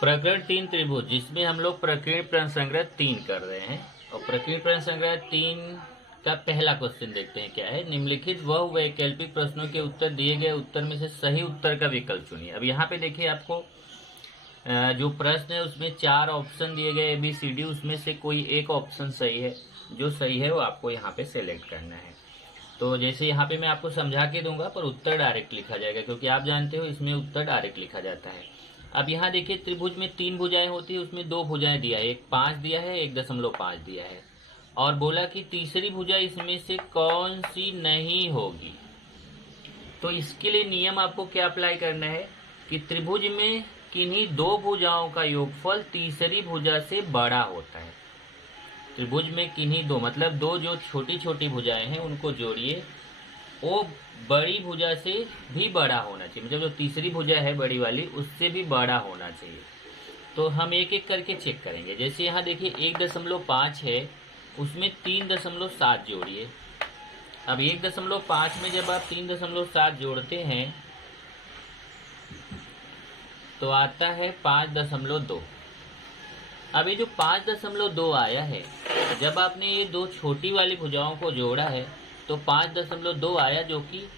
प्रकरण 3 त्रिभुज, जिसमें हम लोग प्रकीर्ण प्रसंग्रह 3 कर रहे हैं। और प्रकीर्ण प्रसंग्रह 3 का पहला क्वेश्चन देखते हैं क्या है। निम्नलिखित वह वैकल्पिक प्रश्नों के उत्तर दिए गए उत्तर में से सही उत्तर का विकल्प चुनिए। अब यहाँ पे देखिए आपको जो प्रश्न है उसमें 4 ऑप्शन दिए गए ABCD, उसमें से कोई एक ऑप्शन सही है। जो सही है वो आपको यहाँ पे सेलेक्ट करना है। तो जैसे यहाँ पे मैं आपको समझा के दूंगा, पर उत्तर डायरेक्ट लिखा जाएगा, क्योंकि आप जानते हो इसमें उत्तर डायरेक्ट लिखा जाता है। अब यहाँ देखिए त्रिभुज में 3 भुजाएं होती है, उसमें 2 भुजाएं दिया है, एक 5 दिया है, 1.5 दिया है। और बोला कि तीसरी भुजा इसमें से कौन सी नहीं होगी। तो इसके लिए नियम आपको क्या अप्लाई करना है कि त्रिभुज में किन्हीं 2 भुजाओं का योगफल तीसरी भुजा से बड़ा होता है। त्रिभुज में किन्हीं 2 मतलब 2 जो छोटी छोटी भुजाएं हैं उनको जोड़िए, वो बड़ी भुजा से भी बड़ा होना चाहिए, मतलब जो तीसरी भुजा है बड़ी वाली उससे भी बड़ा होना चाहिए। तो हम एक एक करके चेक करेंगे। जैसे यहाँ देखिए 1.5 है, उसमें 3.7 जोड़िए। अब 1.5 में जब आप 3.7 जोड़ते हैं तो आता है 5.2। अब ये जो 5.2 आया है, जब आपने ये 2 छोटी वाली भुजाओं को जोड़ा है तो 5.2 आया, जो कि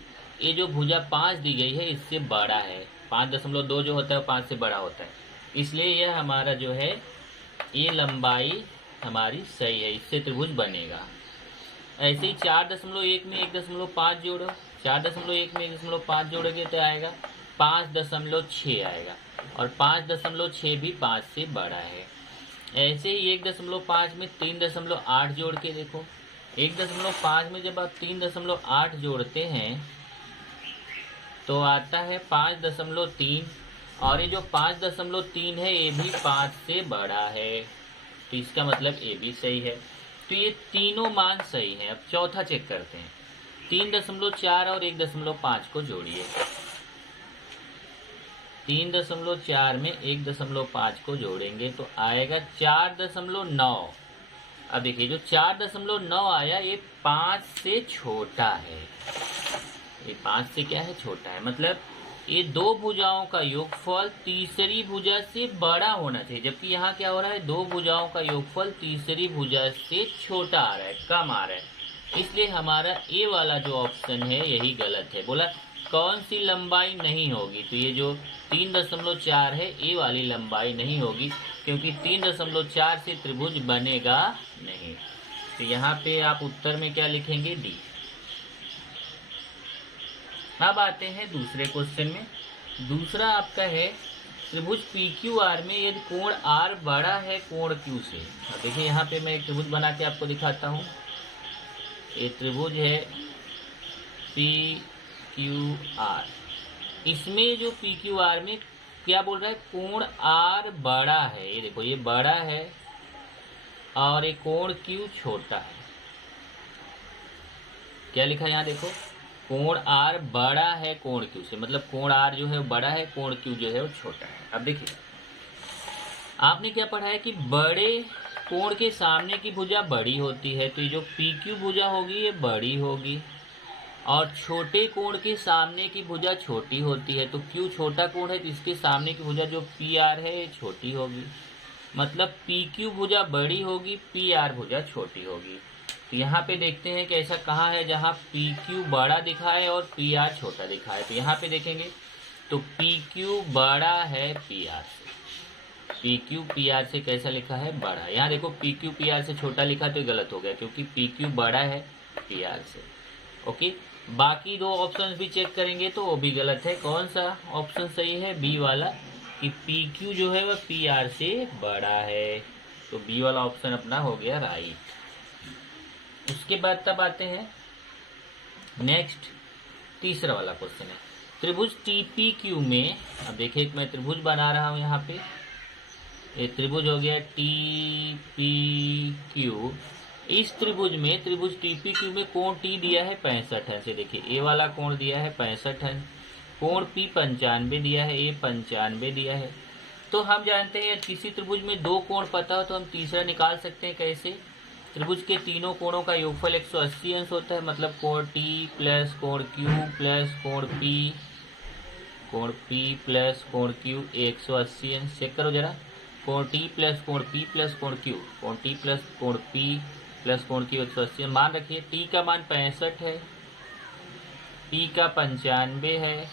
ये जो भुजा 5 दी गई है इससे बड़ा है। 5.2 जो होता है 5 से बड़ा होता है, इसलिए यह हमारा जो है ये लंबाई हमारी सही है, इससे त्रिभुज बनेगा। ऐसे ही 4.1 में 1.5 जोड़ो, 4.1 में 1.5 जोड़ोगे तो आएगा 5.6 आएगा, और 5.6 भी 5 से बड़ा है। ऐसे ही 1.5 में 3.8 जोड़ के देखो, 1.5 में जब आप 3.8 जोड़ते हैं तो आता है 5.3, और ये जो 5.3 है ये भी 5 से बड़ा है, तो इसका मतलब ये भी सही है। तो ये तीनों मान सही हैं। अब चौथा चेक करते हैं। 3.4 और 1.5 को जोड़िए। 3.4 में 1.5 को जोड़ेंगे तो आएगा 4.9। अब देखिए जो 4.9 आया ये 5 से छोटा है, ये 5 से क्या है, छोटा है। मतलब ये 2 भुजाओं का योगफल तीसरी भुजा से बड़ा होना चाहिए, जबकि यहाँ क्या हो रहा है, 2 भुजाओं का योगफल तीसरी भुजा से छोटा आ रहा है, कम आ रहा है। इसलिए हमारा ए वाला जो ऑप्शन है यही गलत है। बोला कौन सी लंबाई नहीं होगी, तो ये जो 3.4 है ए वाली लंबाई नहीं होगी, क्योंकि 3.4 से त्रिभुज बनेगा नहीं। तो यहाँ पे आप उत्तर में क्या लिखेंगे, डी। अब आते हैं दूसरे क्वेश्चन में। दूसरा आपका है त्रिभुज PQR में यदि कोण R बड़ा है कोण Q से। अब देखिए यहाँ पे मैं एक त्रिभुज बना के आपको दिखाता हूँ। ये त्रिभुज है PQR, इसमें जो PQR में क्या बोल रहा है, कोण R बड़ा है। ये देखो ये बड़ा है और ये कोण Q छोटा है। क्या लिखा है यहाँ देखो, कोण R बड़ा है कोण Q से, मतलब कोण R जो है वो बड़ा है, कोण Q जो है वो छोटा है। अब देखिए आपने क्या पढ़ा है कि बड़े कोण के सामने की भुजा बड़ी होती है, तो ये जो PQ भुजा होगी ये बड़ी होगी, और छोटे कोण के सामने की भुजा छोटी होती है। तो Q छोटा कोण है तो इसके सामने की भुजा जो PR है ये छोटी होगी, मतलब PQ भुजा बड़ी होगी, PR भुजा छोटी होगी। तो यहाँ पे देखते हैं कि ऐसा कहाँ है जहाँ PQ बड़ा दिखा है और PR छोटा दिखा है। तो यहाँ पे देखेंगे तो PQ बड़ा है PR से, PQ PR से कैसा लिखा है, बड़ा। यहाँ देखो PQ PR से छोटा लिखा तो गलत हो गया, क्योंकि PQ बड़ा है PR से। ओके, बाकी 2 ऑप्शन भी चेक करेंगे तो वो भी गलत है। कौन सा ऑप्शन सही है, बी वाला, कि PQ जो है वह PR से बड़ा है। तो बी वाला ऑप्शन अपना हो गया राइट। उसके बाद तब आते हैं नेक्स्ट तीसरा वाला क्वेश्चन है त्रिभुज TPQ में। अब देखिए मैं त्रिभुज बना रहा हूँ यहाँ पे, ये त्रिभुज हो गया TPQ। इस त्रिभुज में, त्रिभुज TPQ में कोण T दिया है 65 अंश। देखिए ए वाला कोण दिया है 65 अंश, कोण P 95 दिया है, ए 95 दिया है। तो हम जानते हैं किसी त्रिभुज में 2 कोण पता हो तो हम तीसरा निकाल सकते हैं। कैसे, त्रिभुज के तीनों कोणों का योगफल 180 अंश होता है, मतलब कोण T प्लस कोण Q प्लस कोण P, कोण P प्लस कोण Q 180 है। चेक करो जरा, कोण T प्लस कोण P प्लस कोण Q, कोण T प्लस कोण P प्लस कोण Q 180 है। मान रखिए T का मान 65 है, P का 95 है,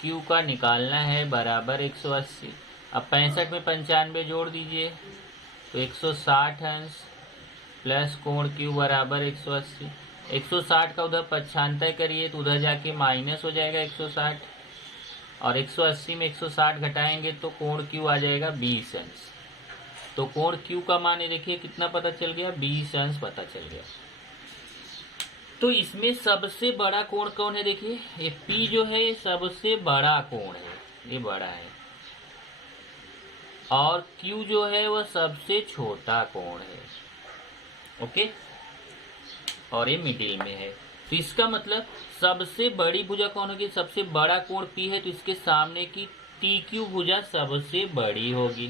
Q का निकालना है बराबर 180। अब 65 में 95 जोड़ दीजिए तो 160 अंश प्लस कोण Q बराबर 180। 160 का उधर 95 करिए तो उधर जाके माइनस हो जाएगा 160, और 180 में 160 घटाएंगे तो कोण Q आ जाएगा 20 अंश। तो कोण Q का मान ये देखिए कितना पता चल गया, 20 अंश पता चल गया। तो इसमें सबसे बड़ा कोण कौन है, देखिए ये P जो है ये सबसे बड़ा कोण है, ये बड़ा है, और Q जो है वह सबसे छोटा कोण है। ओके, और ये मिडिल में है। तो इसका मतलब सबसे बड़ी भुजा कौन होगी, सबसे बड़ा कोण P है तो इसके सामने की TQ भुजा सबसे बड़ी होगी।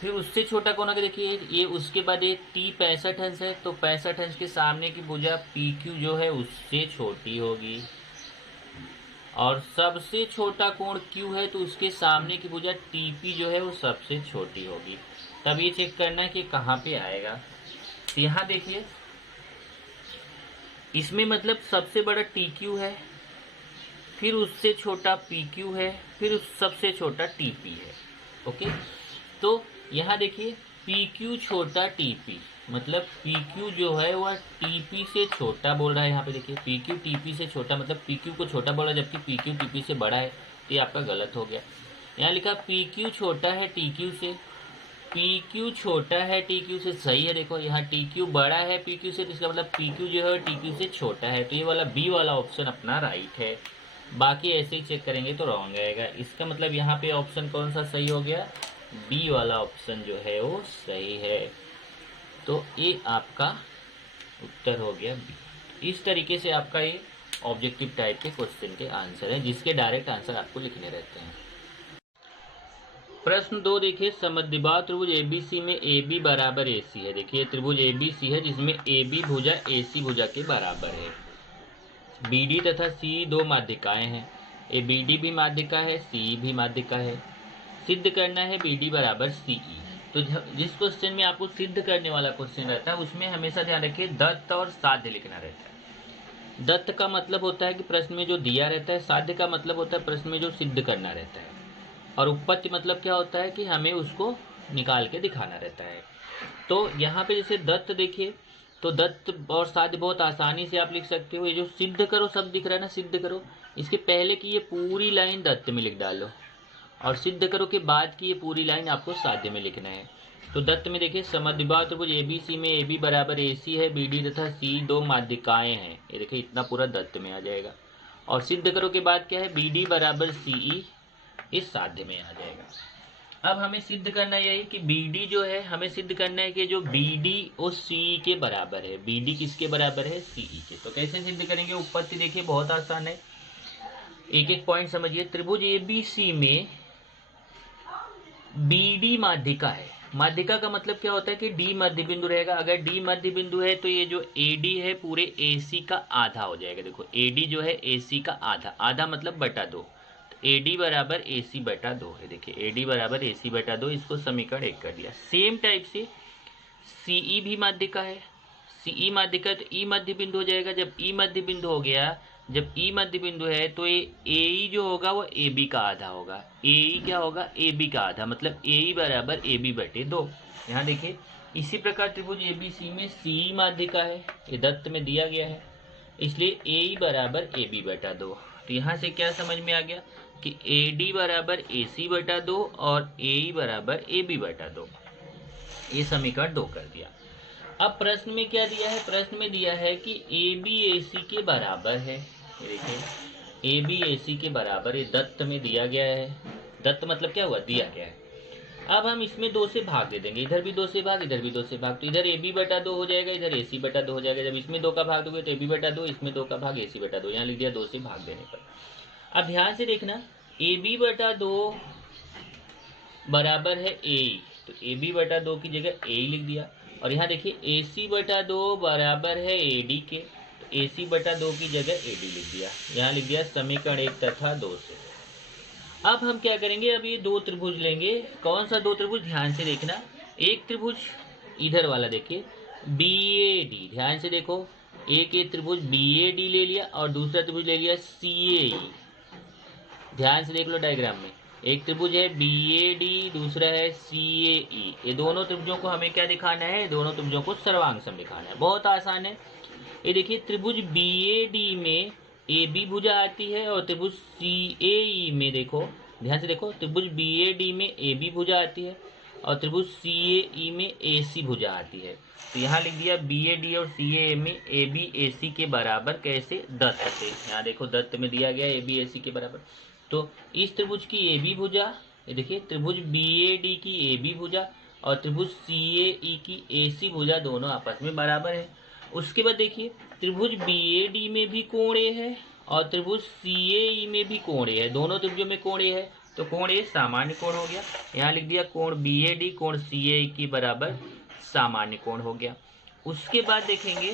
फिर उससे छोटा कौन होगा, देखिए ये उसके बाद ये T 65 अंश है तो 65 अंश के सामने की भुजा PQ जो है उससे छोटी होगी, और सबसे छोटा कोण Q है तो उसके सामने की भुजा TP जो है वो सबसे छोटी होगी। तब ये चेक करना है कि कहाँ पे आएगा। तो यहाँ देखिए इसमें मतलब सबसे बड़ा TQ है, फिर उससे छोटा PQ है, फिर उस सबसे छोटा TP है। ओके, तो यहाँ देखिए PQ छोटा TP, मतलब PQ जो है वह TP से छोटा बोल रहा है। यहाँ पे देखिए PQ TP से छोटा, मतलब PQ को छोटा बोल रहा है जबकि PQ TP से बड़ा है, तो ये आपका गलत हो गया। यहाँ लिखा PQ छोटा है TQ से, PQ छोटा है TQ से, सही है। देखो यहाँ TQ बड़ा है PQ से, तो इसका मतलब PQ जो है TQ से छोटा है, तो ये वाला B वाला ऑप्शन अपना राइट है। बाकी ऐसे ही चेक करेंगे तो रॉन्ग आएगा। इसका मतलब यहाँ पे ऑप्शन कौन सा सही हो गया, बी वाला ऑप्शन जो है वो सही है। तो ये आपका उत्तर हो गया बी। इस तरीके से आपका ये ऑब्जेक्टिव टाइप के क्वेश्चन के आंसर है, जिसके डायरेक्ट आंसर आपको लिखने रहते हैं। प्रश्न 2 देखिए, समद्विबाहु त्रिभुज ABC में AB बराबर AC है। देखिए त्रिभुज ABC है जिसमें AB भुजा AC भुजा के बराबर है। BD तथा CE दो माध्यिकाएं हैं, ये BD भी माध्यिका है, CE भी माध्यिका है। सिद्ध करना है BD बराबर CE। तो जिस क्वेश्चन में आपको सिद्ध करने वाला क्वेश्चन रहता है उसमें हमेशा ध्यान रखिए दत्त और साध्य लिखना रहता है। दत्त का मतलब होता है कि प्रश्न में जो दिया रहता है, साध्य का मतलब होता है प्रश्न में जो सिद्ध करना रहता है, और उपपत्ति मतलब क्या होता है कि हमें उसको निकाल के दिखाना रहता है। तो यहाँ पे जैसे दत्त देखिए, तो दत्त और साध्य बहुत आसानी से आप लिख सकते हो। ये जो सिद्ध करो सब दिख रहा है ना, सिद्ध करो, इसके पहले की ये पूरी लाइन दत्त में लिख डालो, और सिद्ध करो के बाद की ये पूरी लाइन आपको साध्य में लिखना है। तो दत्त में देखिए समद्विबाहु त्रिभुज ABC में AB बराबर AC है, BD तथा CE दो माध्यिकाएं हैं, ये देखिए इतना पूरा दत्त में आ जाएगा। और सिद्ध करो के बाद क्या है, BD बराबर CE इस साध्य में आ जाएगा। अब हमें सिद्ध करना यही कि BD जो है, हमें सिद्ध करना है कि जो BD वो CE के बराबर है। BD किसके बराबर है, CE के। तो कैसे सिद्ध करेंगे, उत्पत्ति देखिए बहुत आसान है, एक एक पॉइंट समझिए। त्रिभुज ABC में BD माध्यिका है। माध्यिका का मतलब क्या होता है कि D मध्य बिंदु रहेगा। अगर D मध्य बिंदु है तो ये जो AD है पूरे AC का आधा हो जाएगा। देखो AD जो है AC का आधा, आधा मतलब बटा 2, तो AD बराबर AC बटा 2 है। देखिए AD बराबर AC बटा 2, इसको समीकरण 1 कर दिया। सेम टाइप से CE भी माध्यिका है। CE माध्यिका तो E मध्य बिंदु हो जाएगा। जब E मध्य बिंदु हो गया, जब E मध्य बिंदु है तो ये AE जो होगा वो AB का आधा होगा। AE क्या होगा, AB का आधा, मतलब AE बराबर AB बटे 2। यहाँ देखिए इसी प्रकार त्रिभुज ABC में CE माध्यिका है, ये दत्त में दिया गया है, इसलिए AE बराबर AB बटा 2। तो यहाँ से क्या समझ में आ गया कि AD बराबर AC बटा 2 और AE बराबर AB बटा 2। ये समीकरण 2 कर दिया। अब प्रश्न में क्या दिया है, प्रश्न में दिया है कि AB AC के बराबर है। ये देखिए AB AC के बराबर, ये दत्त में दिया गया है। दत्त मतलब क्या हुआ, दिया गया है। अब हम इसमें 2 से भाग दे देंगे, इधर भी 2 से भाग, इधर भी 2 से भाग, तो इधर AB बटा 2 हो जाएगा, इधर AC बटा 2 हो जाएगा। जब इसमें 2 का भाग दोगे तो AB बटा 2, इसमें 2 का भाग AC बटा 2, यहाँ लिख दिया 2 से भाग देने पर। अब ध्यान से देखना, AB बटा 2 बराबर है AE, तो AB बटा 2 की जगह AE लिख दिया। और यहाँ देखिए AC बटा 2 बराबर है AD के, तो AC बटा 2 की जगह AD लिख दिया। यहाँ लिख दिया समीकरण 1 तथा 2 से। अब हम क्या करेंगे, अब ये दो त्रिभुज लेंगे। कौन सा दो त्रिभुज, ध्यान से देखना। एक त्रिभुज इधर वाला देखिए BAD, ध्यान से देखो, एक ये त्रिभुज BAD ले लिया और दूसरा त्रिभुज ले लिया CAE। ध्यान से देख लो डायग्राम में, एक त्रिभुज है BAD, दूसरा है CAE। ये दोनों त्रिभुजों को हमें क्या दिखाना है, दोनों त्रिभुजों को सर्वांग दिखाना है। बहुत आसान है। ये देखिए त्रिभुज BAD में AB भुजा आती है और त्रिभुज CAE में देखो, ध्यान से देखो, त्रिभुज BAD में AB भुजा आती है और त्रिभुज CAE में AC भुजा आती है। तो यहाँ लिख दिया BAD और CAE में AB AC के बराबर कैसे, दत्त से। यहाँ देखो दत्त में दिया गया AB AC के बराबर। तो इस त्रिभुज की AB भुजा, ये देखिए त्रिभुज BAD की AB भुजा और त्रिभुज CAE की AC भुजा दोनों आपस में बराबर है। उसके बाद देखिए त्रिभुज BAD में भी कोण A है और त्रिभुज CAE में भी कोण A है। दोनों त्रिभुजों में कोण A है तो कोण A सामान्य कोण हो गया। यहाँ लिख दिया कोण BAD कोण CAE की बराबर सामान्य कोण हो गया। उसके बाद देखेंगे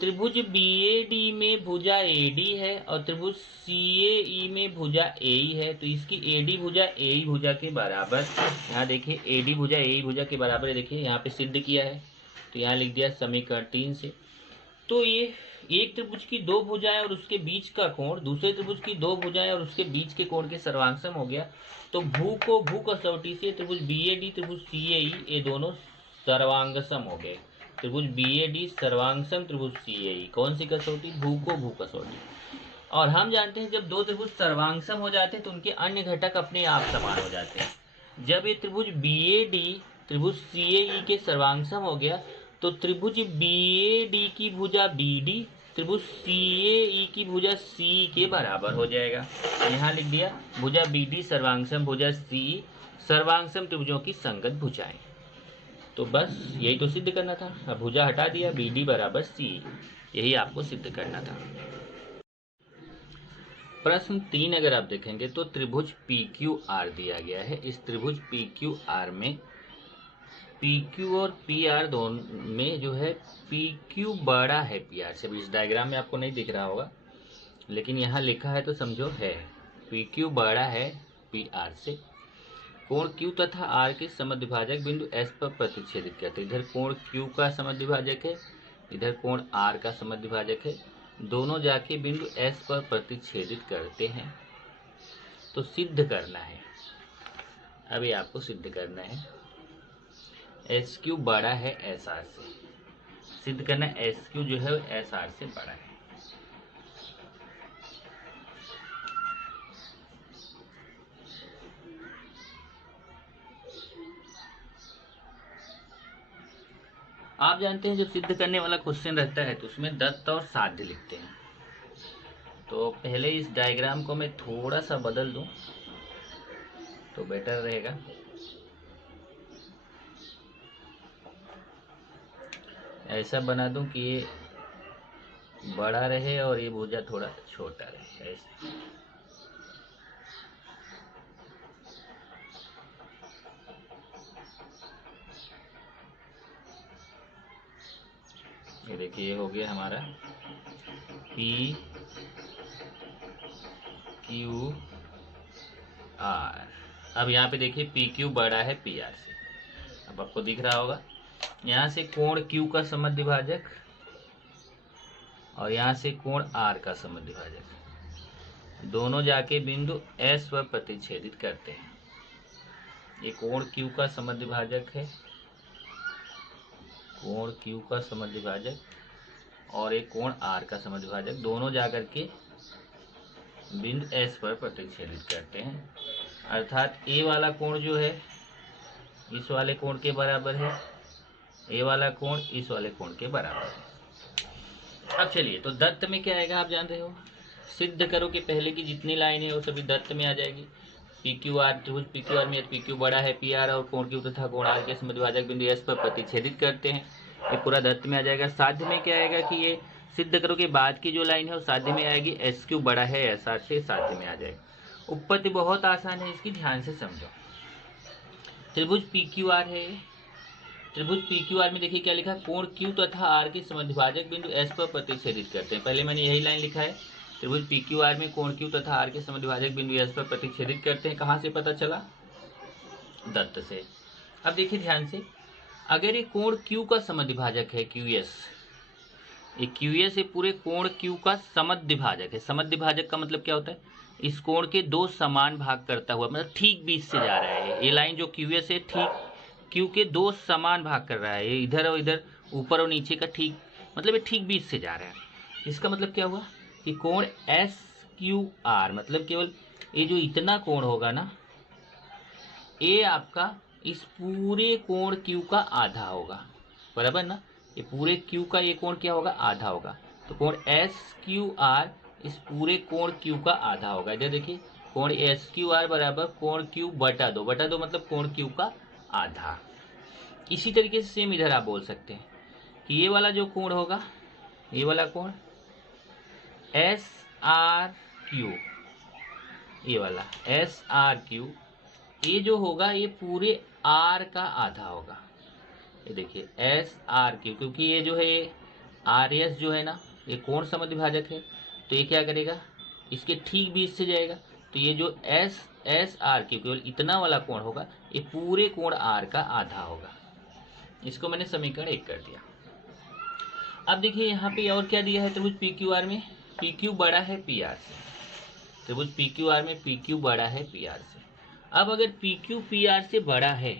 त्रिभुज BAD में भुजा AD है और त्रिभुज CAE में भुजा AE है, तो इसकी AD भुजा AE भुजा के बराबर, यहाँ देखिए AD भुजा AE भुजा के बराबर है। देखिए यहाँ पे सिद्ध किया है, तो यहाँ लिख दिया समीकरण 3 से। तो ये एक त्रिभुज की दो भुजाएं और उसके बीच का कोण दूसरे त्रिभुज की दो भुजाएं और उसके बीच के कोण के सर्वांग हो गया। तो भू कसौटी से त्रिभुज BAD त्रिभुज CAE ये दोनों सर्वांग हो गए। त्रिभुज BAD सर्वांग त्रिभुज CAE, कौन सी कसौटी, भू कसौटी। और हम जानते हैं जब दो त्रिभुज सर्वांग हो जाते हैं तो उनके अन्य घटक अपने आप समान हो जाते हैं। जब ये त्रिभुज BAD त्रिभुज CAE के सर्वांग हो गया तो त्रिभुज BAD की भुजा BD त्रिभुज CAE की भुजा CE के बराबर हो जाएगा। यहाँ लिख दिया भुजा BD सर्वांगसम भुजा CE सर्वांगसम त्रिभुजों की संगत भुजाएं। तो बस यही तो सिद्ध करना था। अब भुजा हटा दिया, BD बराबर CE, यही आपको सिद्ध करना था। प्रश्न 3 अगर आप देखेंगे तो त्रिभुज PQR दिया गया है। इस त्रिभुज PQR में PQ और PR दोनों में जो है PQ बड़ा है PR से। इस डायग्राम में आपको नहीं दिख रहा होगा लेकिन यहाँ लिखा है तो समझो है, PQ बड़ा है PR से। कोण Q तथा R के समद्विभाजक बिंदु S पर प्रतिच्छेदित करते। इधर कोण Q का समद्विभाजक है, इधर कोण R का समद्विभाजक है, दोनों जाके बिंदु S पर प्रतिच्छेदित करते हैं। तो सिद्ध करना है, अभी आपको सिद्ध करना है SQ बड़ा है SR से। सिद्ध करना है SQ जो है SR से बड़ा है। आप जानते हैं जब सिद्ध करने वाला क्वेश्चन रहता है तो उसमें दत्त और साध्य लिखते हैं। तो पहले इस डायग्राम को मैं थोड़ा सा बदल दूं तो बेटर रहेगा। ऐसा बना दूं कि ये बड़ा रहे और ये भुजा थोड़ा छोटा रहे, ऐसे। ये देखिए ये हो गया हमारा PQR। अब यहाँ पे देखिए PQ बड़ा है PR से। अब आपको दिख रहा होगा यहाँ से कोण Q का समद्विभाजक और यहाँ से कोण R का समद्विभाजक दोनों जाके बिंदु S पर प्रतिच्छेदित करते हैं। ये कोण Q का समद्विभाजक है, कोण Q का समद्विभाजक और एक कोण R का समद्विभाजक दोनों जाकर के बिंदु S पर प्रतिच्छेदित करते हैं। अर्थात A वाला कोण जो है इस वाले कोण के बराबर है, A वाला कोण इस वाले कोण के बराबर है। अब चलिए तो दत्त में क्या आएगा आप जान रहे हो। सिद्ध करो कि पहले की जितनी लाइन है वो सभी दत्त में आ जाएगी। PQR त्रिभुज PQR में PQ बड़ा है PR और कोण Q तथा कोण R के समद्विभाजक बिंदु S पर प्रतिच्छेदित करते हैं। ये पूरा दत्त में आ जाएगा। साध्य में क्या आएगा कि ये सिद्ध करो के बाद की जो लाइन है वो साध्य में आएगी, SQ बड़ा है SR से, साध्य में आ जाएगा। उत्पत्ति बहुत आसान है, इसकी ध्यान से समझो। त्रिभुज PQR है, त्रिभुज पी क्यू आर में देखिए क्या लिखा है, कोण क्यू तथा आर के समद्विभाजक बिंदु एस पर प्रतिच्छेदित करते हैं। पहले मैंने यही लाइन लिखा है, त्रिभुज पी क्यू आर में कोण क्यू तथा आर के समद्विभाजक बिंदु एस पर प्रतिच्छेदित करते हैं। कहाँ से पता चला? दत्त से। अब देखिए ध्यान से, अगर ये कोण क्यू का समद्विभाजक है क्यू एस, ये क्यू एस पूरे कोण क्यू का समद्विभाजक है। समद्विभाजक का मतलब क्या होता है? इस कोण के दो समान भाग करता हुआ, मतलब ठीक बीच से जा रहा है। ये लाइन जो क्यू एस है ठीक क्यू के दो समान भाग कर रहा है, ये इधर और इधर, ऊपर और नीचे का ठीक, मतलब ये ठीक बीच से जा रहा है। इसका मतलब क्या हुआ कि कोण एस क्यू आर, मतलब केवल ये जो इतना कोण होगा ना, ये आपका इस पूरे कोण क्यू का आधा होगा, बराबर ना। ये पूरे क्यू का ये कोण क्या होगा? आधा होगा। तो कोण एस क्यू आर इस पूरे कोण क्यू का आधा होगा। इधर देखिए, कोण एस क्यू आर बराबर कोण क्यू बटा दो मतलब कोण क्यू का आधा। इसी तरीके से सेम इधर आप बोल सकते हैं कि ये वाला जो कोण होगा, ये वाला कोण एस आर क्यू, ये वाला एस आर क्यू, ये जो होगा ये पूरे आर का आधा होगा। ये देखिए एस आर क्यू, क्योंकि ये जो है आर एस जो है ना, ये कोण समद्विभाजक है, तो ये क्या करेगा? इसके ठीक बीच से जाएगा। तो ये जो एस एस आर क्यू केवल इतना वाला कोण होगा, ये पूरे कोण आर का आधा होगा। इसको मैंने समीकरण 1 कर दिया। अब देखिए यहाँ पे और क्या दिया है त्रिभुज पी क्यू आर में, पी क्यू बड़ा है पी आर से। त्रिभुज पी क्यू आर में पी क्यू बड़ा है पी आर से। अब अगर पी क्यू पी आर से बड़ा है,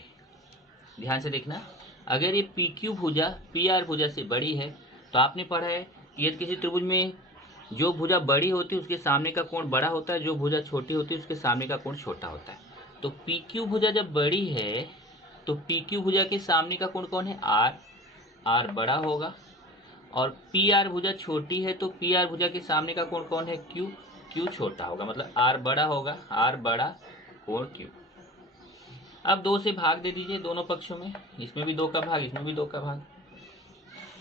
ध्यान से देखना, अगर ये पी क्यू भुजा पी आर भुजा से बड़ी है, तो आपने पढ़ा है कि यदि किसी त्रिभुज में जो भुजा बड़ी होती है उसके सामने का कोण बड़ा होता है, जो भुजा छोटी होती है उसके सामने का कोण छोटा होता है। तो पी क्यू भुजा जब बड़ी है तो पी क्यू भुजा के सामने का कोण कौन है? आर, आर बड़ा होगा। और पी आर भुजा छोटी है तो पी आर भुजा के सामने का कोण कौन है? क्यू, क्यू छोटा होगा, मतलब आर बड़ा होगा, आर बड़ा कोण क्यू। अब 2 से भाग दे दीजिए दोनों पक्षों में, इसमें भी 2 का भाग, इसमें भी 2 का भाग।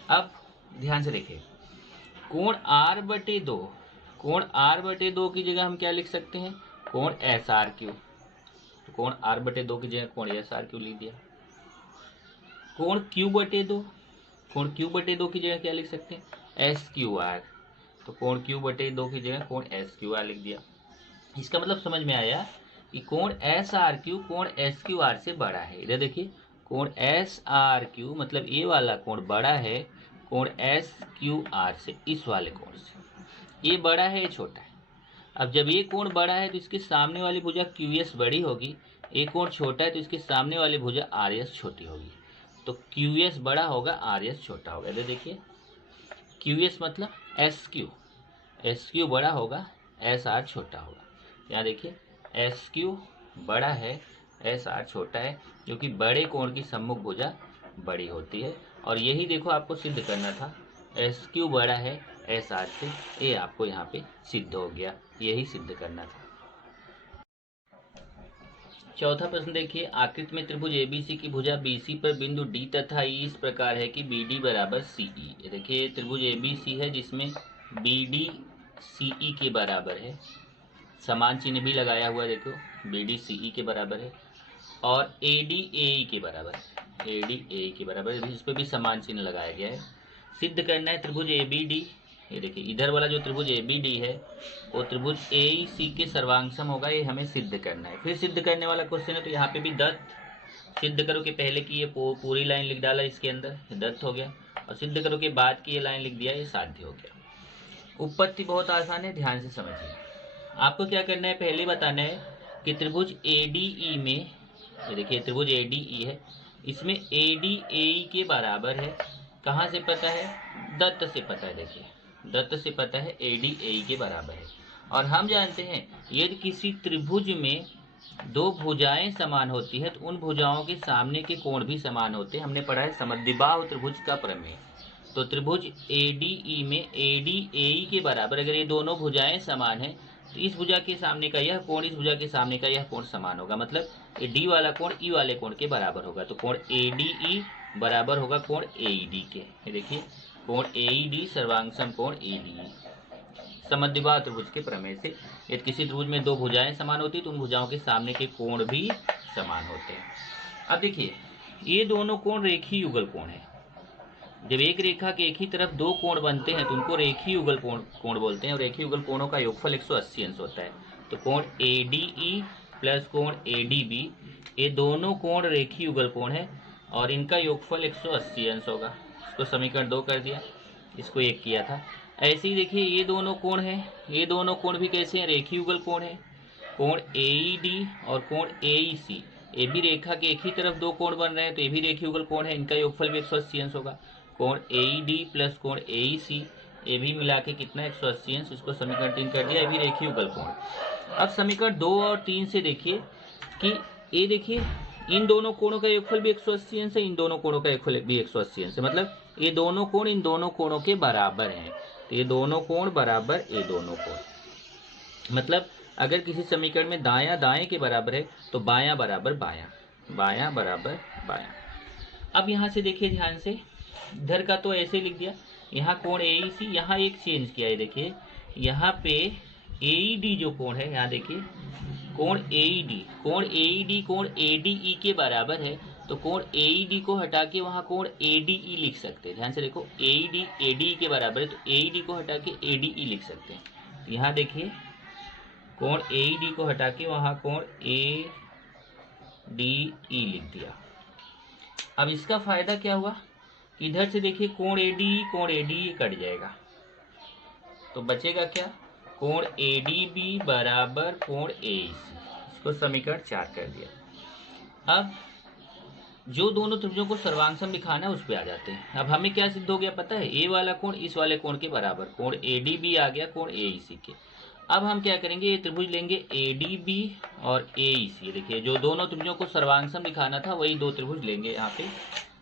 अब ध्यान से देखिए, कोण आर बटे 2, कोण आर बटे 2 की जगह हम क्या लिख सकते हैं? कोण एस आर क्यू। तो कोण आर बटे 2 की जगह कोण एस आर क्यू लिख दिया। कोण क्यू बटे 2, कोण क्यू बटे 2 की जगह क्या लिख सकते हैं? S Q R. तो कोण क्यू बटे 2 की जगह कोण एस क्यू आर लिख दिया। इसका मतलब समझ में आया कि कोण एस आर क्यू कोण एस क्यू आर से बड़ा है। इधर देखिए, कोण एस आर क्यू मतलब ये वाला कोण बड़ा है कोण एस क्यू आर से, इस वाले कोण से। ये बड़ा है, ये छोटा है। अब जब ये कोण बड़ा है तो इसके सामने वाली भुजा क्यू एस बड़ी होगी, ये कोण छोटा है तो इसके सामने वाली भुजा आर एस छोटी होगी। तो क्यू एस बड़ा होगा, आर एस छोटा होगा। इधर देखिए, क्यू एस मतलब एस क्यू बड़ा होगा, एस आर छोटा होगा। यहाँ देखिए, एस क्यू बड़ा है, एस आर छोटा है, जो कि बड़े कोण की सम्मुख भुजा बड़ी होती है। और यही देखो आपको सिद्ध करना था, एस क्यू बड़ा है एस आर से, ये आपको यहाँ पे सिद्ध हो गया, यही सिद्ध करना था। चौथा प्रश्न देखिए, आकृति में त्रिभुज एबीसी की भुजा बीसी पर बिंदु डी तथा ई इस प्रकार है कि बीडी बराबर सीई। ये देखिए त्रिभुज एबीसी है जिसमें बीडी सीई के बराबर है, समान चिन्ह भी लगाया हुआ है, देखो बीडी सीई के बराबर है, और एडी एई के बराबर है, एडी एई के बराबर है, इस पर भी समान चिन्ह लगाया गया है। सिद्ध करना है त्रिभुज एबीडी। ये देखिए इधर वाला जो त्रिभुज एबीडी है वो त्रिभुज एईसी के सर्वांगसम होगा, ये हमें सिद्ध करना है। फिर सिद्ध करने वाला क्वेश्चन है, तो यहाँ पे भी दत्त सिद्ध करो के पहले की ये पूरी लाइन लिख डाला इसके अंदर, दत्त हो गया, और सिद्ध करो के बाद की ये लाइन लिख दिया, ये साध्य हो गया। उत्पत्ति बहुत आसान है, ध्यान से समझिए। आपको क्या करना है, पहले बताना है कि त्रिभुज एडीई में, ये देखिए त्रिभुज एडीई है, इसमें एडी एई के बराबर है। कहाँ से पता है? दत्त से पता है। देखिए दत्त से पता है एडी एई के बराबर है। और हम जानते हैं यदि किसी त्रिभुज में 2 भुजाएं समान होती है तो उन भुजाओं के सामने के कोण भी समान होते हैं। हमने पढ़ा है समद्विबाहु त्रिभुज का प्रमेय। तो त्रिभुज एडीई में एडी एई के बराबर अगर ये दोनों भुजाएं समान हैं तो इस भुजा के सामने का यह कोण, इस भुजा के सामने का यह कोण समान होगा, मतलब ये डी वाला कोण ई वाले कोण के बराबर होगा। तो कोण एडीई बराबर होगा कोण एईडी के। ये देखिए कोण एईडी सर्वांगसम कोण एडीई, समद्विबाहु त्रिभुज के प्रमेय से। यदि किसी त्रिभुज में 2 भुजाएं समान होती तो उन भुजाओं के सामने के कोण भी समान होते हैं। अब देखिए ये दोनों कोण रेखीय युगल कोण है। जब एक रेखा के एक ही तरफ दो कोण बनते हैं तो उनको रेखीय युगल कोण बोलते हैं, और रेखीय युगल कोणों का योगफल 180 अंश होता है। तो कोण ADE प्लस कोण ADB, ये दोनों कोण रेखीय युगल कोण है और इनका योगफल 180 अंश होगा। इसको समीकरण 2 कर दिया, इसको 1 किया था। ऐसे ही देखिए ये दोनों कोण हैं, ये दोनों कोण भी कैसे हैं, रेखीय युगल कोण है। कोण AED और कोण AEC, ये भी रेखा के एक ही तरफ दो कोण बन रहे हैं तो ये भी रेखीय युगल कोण है, इनका योगफल भी 180 अंश होगा। कोण AED प्लस कोण AEC, ये भी मिला के कितना 180 अंश, इसको समीकरण 3 कर दिया, ये भी रेखीय युगल कोण। अब समीकरण 2 और 3 से देखिए कि ये देखिए इन दोनों कोणों का योगफल भी 180 अंश है, इन दोनों कोणों का योगफल भी 180 अंश है, मतलब ये दोनों कोण इन दोनों कोणों के बराबर हैं। तो ये दोनों कोण बराबर ये दोनों कोण, मतलब अगर किसी समीकरण में दायां दाएं के बराबर है तो बायां बराबर बायां, बायां बराबर बायां। अब यहाँ से देखिए ध्यान से, इधर का तो ऐसे लिख दिया, यहाँ कोण AEC, यहाँ एक चेंज किया है। देखिए यहाँ पे AED जो कोण है, यहाँ देखिए कोण AED कोण ADE के बराबर है, तो कोण AED को हटा के वहाँ कोण ADE लिख सकते हैं। ध्यान से देखो, AED ADE के बराबर है तो AED को हटा के ADE लिख सकते हैं। यहाँ देखिए कोण AED को हटा के वहाँ कोण ADE लिख दिया। अब इसका फायदा क्या हुआ, इधर से देखिए कोण ADE कट जाएगा, तो बचेगा क्या, कोण ADB बराबर कोण AEC, इसको समीकरण 4 कर दिया। अब जो दोनों त्रिभुजों को सर्वांग दिखाना है उस पर आ जाते हैं। अब हमें क्या सिद्ध हो गया पता है, ए वाला कोण इस वाले कोण के बराबर, कोण ADB आ गया कोण AEC के। अब हम क्या करेंगे, ये त्रिभुज लेंगे ADB और AEC। देखिए जो दोनों त्रिभुजों को सर्वांग दिखाना था वही दो त्रिभुज लेंगे यहाँ पे।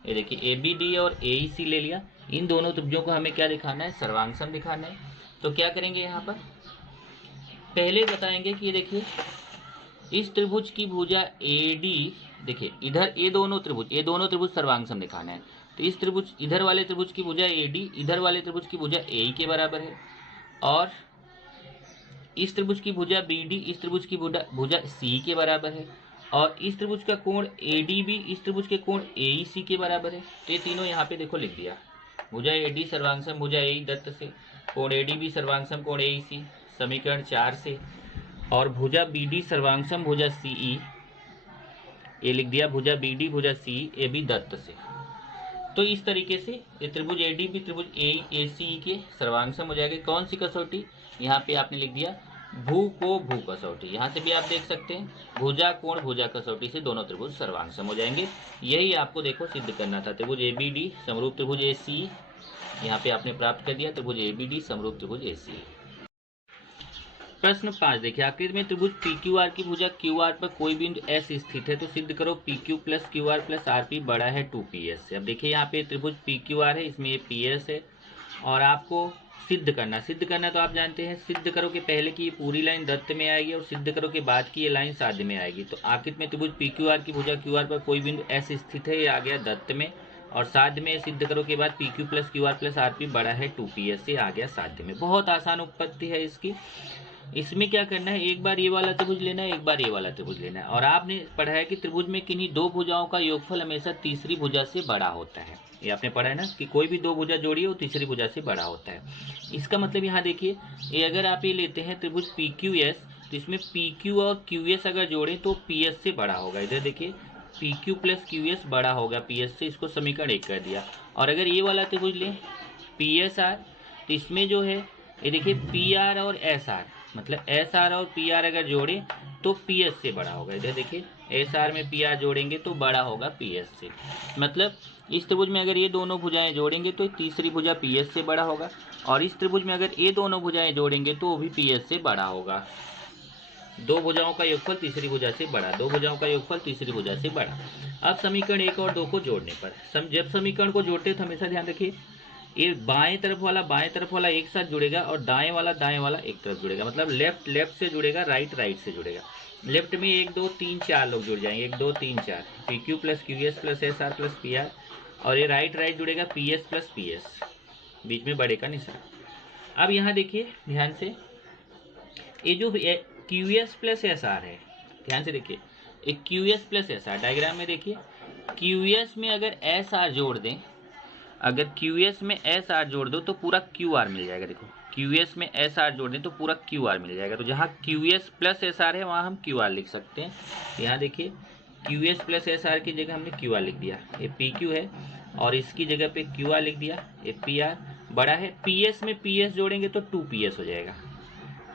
ये देखिए ABD और AEC ले लिया, इन दोनों त्रिभुजों को हमें क्या दिखाना है, सर्वांग दिखाना है। तो क्या करेंगे, यहाँ पर पहले बताएंगे कि ये देखिए इस त्रिभुज की भुजा AD, देखिए इधर ये दोनों त्रिभुज सर्वांग दिखाना है, तो इस त्रिभुज इधर वाले त्रिभुज की भुजा AD इधर वाले त्रिभुज की भुजा AE के बराबर है, और इस त्रिभुज की भुजा BD इस त्रिभुज की भुजा C के बराबर है, और इस त्रिभुज का कोण ADB इस त्रिभुज के कोण AEC के बराबर है। तो ये तीनों यहाँ पे देखो लिख दिया, भुजा AD सर्वांगसम भुजा AE दत्त से, कोण ADB सर्वांगसम कोण AEC समीकरण 4 से, और भुजा BD सर्वांगसम भुजा CE, ये लिख दिया भुजा BD भुजा CE ये भी दत्त से। तो इस तरीके से ये त्रिभुज ADB त्रिभुज ACE के सर्वांगसम हो जाएगा। कौन सी कसौटी, यहाँ पे आपने लिख दिया भू को भू कसौटी, यहाँ से भी आप देख सकते हैं भुजा कोण भुजा कसौटी से दोनों त्रिभुज सर्वांगसम हो जाएंगे। यही आपको देखो सिद्ध करना था। त्रिभुज ABD समरूप त्रिभुज ACE, यहाँ पे आपने प्राप्त कर दिया त्रिभुज ABD समरूप त्रिभुज ACE। प्रश्न 5 देखिए, आकृति में त्रिभुज PQR की भुजा QR पर कोई बिंदु S स्थित है तो सिद्ध करो PQ plus QR plus RP बड़ा है 2PS से। अब देखिए यहाँ पे त्रिभुज PQR है, इसमें ये PS है, और आपको सिद्ध करना तो आप जानते हैं, सिद्ध करो के पहले की ये पूरी लाइन दत्त में आएगी और सिद्ध करो के बाद की ये लाइन साध्य में आएगी। तो आकृति में त्रिभुज PQR की भुजा QR पर कोई बिंदु S स्थित है, ये आ गया दत्त में, और साध्य में सिद्ध करो के बाद PQ plus QR plus RP बड़ा है 2PS से, आ गया साध्य में। बहुत आसान उत्पत्ति है इसकी। इसमें क्या करना है, एक बार ये वाला त्रिभुज लेना है, एक बार ये वाला त्रिभुज लेना है, और आपने पढ़ा है कि त्रिभुज में किन्हीं दो भुजाओं का योगफल हमेशा तीसरी भुजा से बड़ा होता है। ये आपने पढ़ा है ना कि कोई भी दो भुजा जोड़िए वो तीसरी भुजा से बड़ा होता है। इसका मतलब यहाँ देखिए, ये अगर आप ये लेते हैं त्रिभुज PQS, तो इसमें PQ और QS अगर जोड़ें तो PS से बड़ा होगा। इधर देखिए PQ प्लस QS बड़ा होगा PS से, इसको समीकरण 1 कर दिया। और अगर ये वाला त्रिभुज लें PSR, तो इसमें जो है ये देखिए PR और SR, मतलब SR और PR अगर जोड़े तो PS से बड़ा होगा। इधर देखिए SR में PR जोड़ेंगे तो बड़ा होगा PS से, मतलब इस त्रिभुज में अगर ये दोनों भुजाएं जोड़ेंगे तो तीसरी भुजा PS से बड़ा होगा, और इस त्रिभुज में अगर ये दोनों भुजाएं जोड़ेंगे तो वो भी PS से बड़ा होगा। दो भुजाओं का योगफल तीसरी भुजा से बड़ा, दो भुजाओं का योगफल तीसरी भुजा से बड़ा। अब समीकरण 1 और 2 को जोड़ने पर, जब समीकरण को जोड़ते तो हमेशा ध्यान रखिए ये बाएं तरफ वाला एक साथ जुड़ेगा और दाएं वाला एक तरफ जुड़ेगा, मतलब लेफ्ट से जुड़ेगा, राइट से जुड़ेगा। लेफ्ट में 1 2 3 4 लोग जुड़ जाएंगे, 1 2 3 4, PQ plus QS plus SR plus PR, और ये राइट जुड़ेगा PS प्लस PS, बीच में बड़े का निशान। अब यहाँ देखिए ध्यान से, ये जो QS प्लस SR है, ध्यान से देखिए एक QS प्लस SR डायग्राम में देखिए QS में अगर SR जोड़ दें, अगर QS में SR जोड़ दो तो पूरा QR मिल जाएगा। देखो QS में SR जोड़ दें तो पूरा QR मिल जाएगा। तो जहाँ QS प्लस SR है वहाँ हम QR लिख सकते हैं। यहाँ देखिए QS प्लस SR की जगह हमने QR लिख दिया, ये PQ है, और इसकी जगह पे QR लिख दिया, ये PR बड़ा है। PS में PS जोड़ेंगे तो 2PS हो जाएगा।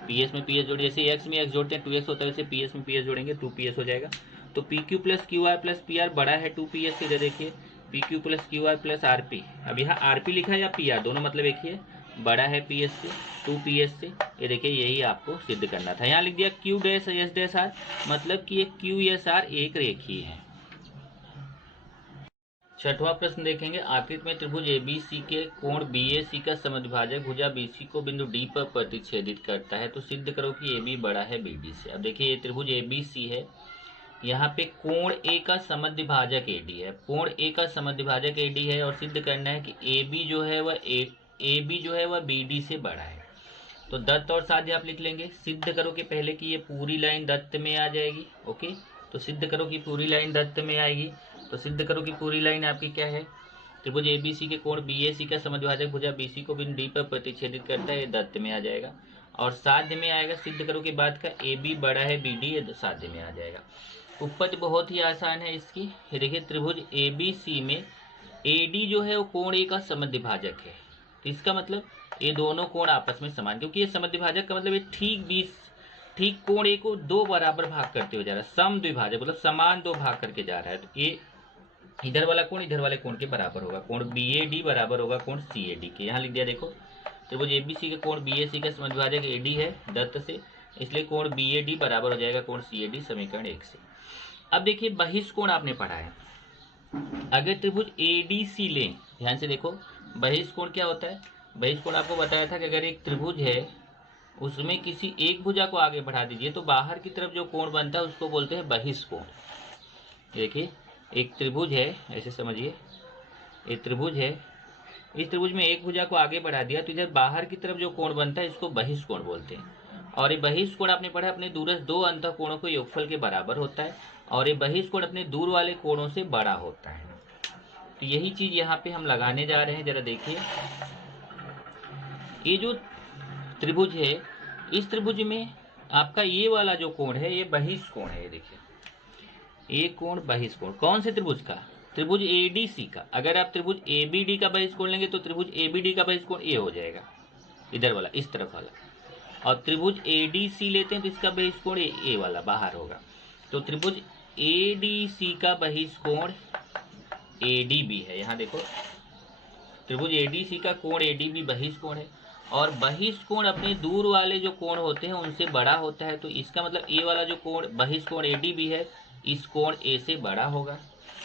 PS में PS जोड़े, जैसे X में X जोड़ते हैं 2X होता है, वैसे PS में PS जोड़ेंगे 2PS हो जाएगा। तो PQ plus QR plus PR बड़ा है 2PS। इधर देखिए PQ plus QR plus RP, अब यहाँ RP लिखा है या PR, दोनों मतलब एक ही है, बड़ा है PS से 2PS से। ये देखिए यही आपको सिद्ध करना था। यहाँ लिख दिया Q dash S dash R, मतलब कि ये QSR एक रेखीय है। छठवां प्रश्न देखेंगे, आकृति में त्रिभुज ABC के कोण BAC का समद्विभाजक भुजा BC को बिंदु D पर प्रतिच्छेदित करता है, तो सिद्ध करो कि AB बड़ा है BD से। अब देखिए ये त्रिभुज ABC है, यहाँ पे कोण A का समद्विभाजक AD है, कोण A का समद्विभाजक AD है, और सिद्ध करना है कि AB जो है वह BD से बड़ा है। तो दत्त और साध्य आप लिख लेंगे। सिद्ध करो कि पहले कि ये पूरी लाइन दत्त में आ जाएगी। ओके, तो सिद्ध करो कि पूरी लाइन दत्त में आएगी। तो सिद्ध करो कि पूरी लाइन आपकी क्या है, त्रिभुज ABC के कोण BAC का समद्विभाजक भुजा BC को बिंदु D पर प्रतिच्छेदित करता है, ये दत्त में आ जाएगा। और साध्य में आएगा, सिद्ध करो कि बात का AB बड़ा है BD, ये साध्य में आ जाएगा। उपपत्ति बहुत ही आसान है इसकी। ये देखिए त्रिभुज ABC में AD जो है वो कोण A का समद्विभाजक है, तो इसका मतलब ये दोनों कोण आपस में समान, क्योंकि ये समद्विभाजक का मतलब ये ठीक कोण A को दो बराबर भाग करते हुए जा रहा है। समद्विभाजक मतलब समान दो भाग करके जा रहा है, तो ये इधर वाला कोण इधर वाले कोण के बराबर होगा। कोण BAD बराबर होगा कोण CAD के। यहाँ लिख दिया देखो, त्रिभुज ABC के कोण BAC का समद्विभाजक AD है दत्त से, इसलिए कोण BAD बराबर हो जाएगा कोण CAD, समीकरण 1 से। अब देखिए बहिष्कोण आपने पढ़ा है, अगर त्रिभुज ADC लें, ध्यान से देखो बहिष्कोण क्या होता है। बहिष्कोण आपको बताया था कि अगर एक त्रिभुज है उसमें किसी एक भुजा को आगे बढ़ा दीजिए तो बाहर की तरफ जो कोण बनता है उसको बोलते हैं बहिष्कोण। देखिए एक त्रिभुज है, ऐसे समझिए, एक त्रिभुज है, इस त्रिभुज में एक भुजा को आगे बढ़ा दिया तो इधर बाहर की तरफ जो कोण बनता है इसको बहिष्कोण बोलते हैं। और ये बहिष्कोण आपने पढ़ा अपने दूरस्थ दो अंतःकोणों के योगफल के बराबर होता है, और ये बहिष्कोण अपने दूर वाले कोणों से बड़ा होता है। तो यही चीज यहाँ पे हम लगाने जा रहे हैं। जरा देखिए ये जो त्रिभुज है, इस त्रिभुज में आपका ये वाला जो कोण है ये बहिष्कोण है। ये देखिए ये कोण बहिष्कोण कौन से त्रिभुज का, त्रिभुज ADC का। अगर आप त्रिभुज ABD का बहिष्कोण लेंगे तो त्रिभुज ABD का बहिष्कोण A हो जाएगा, इधर वाला इस तरफ वाला, और त्रिभुज ADC लेते हैं तो इसका बहिष्कोण A वाला बाहर होगा। तो त्रिभुज ADC का बहिष्कोण ADB है। यहाँ देखो त्रिभुज ADC का कोण ADB बहिष्कोण है, और बहिष्कोण अपने दूर वाले जो कोण होते हैं उनसे बड़ा होता है। तो इसका मतलब A वाला जो कोण बहिष्कोण ADB है इस कोण A से बड़ा होगा।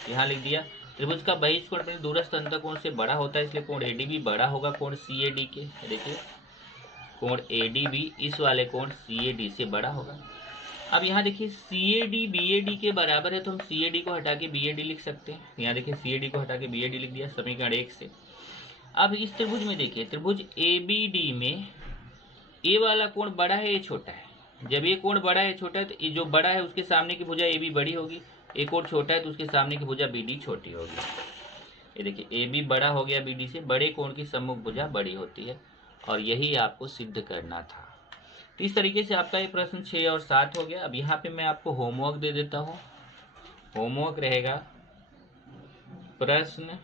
यहाँ लिख दिया त्रिभुज का बहिष्कोण अपने दूरस्थ अंतःकोण से बड़ा होता है, इसलिए कोण ADB बड़ा होगा कोण CAD के। देखिए कोण ADB इस वाले कोण CAD से बड़ा होगा। अब यहाँ देखिए CAD BAD के बराबर है, तो हम CAD को हटा के BAD लिख सकते हैं। यहाँ देखिए CAD को हटा के BAD लिख दिया, समीकरण 1 से। अब इस त्रिभुज में देखिए त्रिभुज ABD में A वाला कोण बड़ा है, ये छोटा है। जब ये कोण बड़ा है छोटा है तो ये जो बड़ा है उसके सामने की भुजा AB बड़ी होगी, एक कोण छोटा है तो उसके सामने की भुजा BD छोटी होगी। ये देखिए AB बड़ा हो गया BD से, बड़े कोण की सम्मुख भुजा बड़ी होती है, और यही आपको सिद्ध करना था। तो इस तरीके से आपका ये प्रश्न 6 और 7 हो गया। अब यहाँ पे मैं आपको होमवर्क दे देता हूँ। होमवर्क रहेगा प्रश्न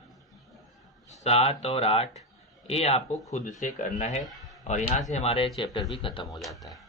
7 और 8, ये आपको खुद से करना है, और यहाँ से हमारा ये चैप्टर भी खत्म हो जाता है।